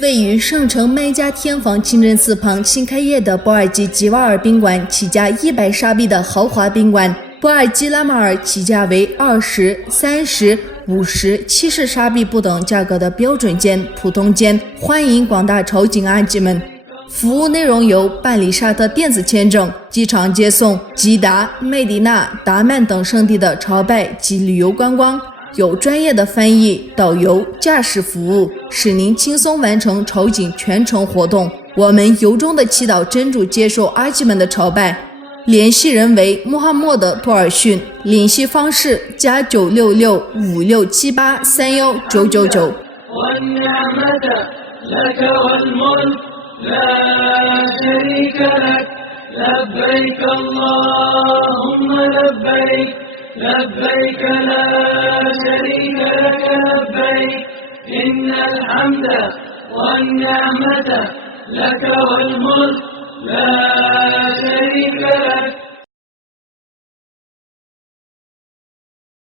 位于上城麦加天房清真寺旁新开业的博尔济吉瓦尔宾馆，起价100沙币的豪华宾馆。博尔济拉马尔起价为20、30、50、70沙币不等价格的标准间、普通间，欢迎广大朝觐阿吉们。服务内容有办理沙特电子签证、机场接送、吉达、麦迪纳、达曼等圣地的朝拜及旅游观光，有专业的翻译、导游、驾驶服务，使您轻松完成朝觐全程活动。我们由衷的祈祷真主接受阿吉们的朝拜。联系人为穆罕默德·托尔逊，联系方式+9665678319999。لا شريك لك لبيك اللهم لبيك لبيك لا شريك لك لبيك إن الحمد والنعمة لك والملك لا شريك لك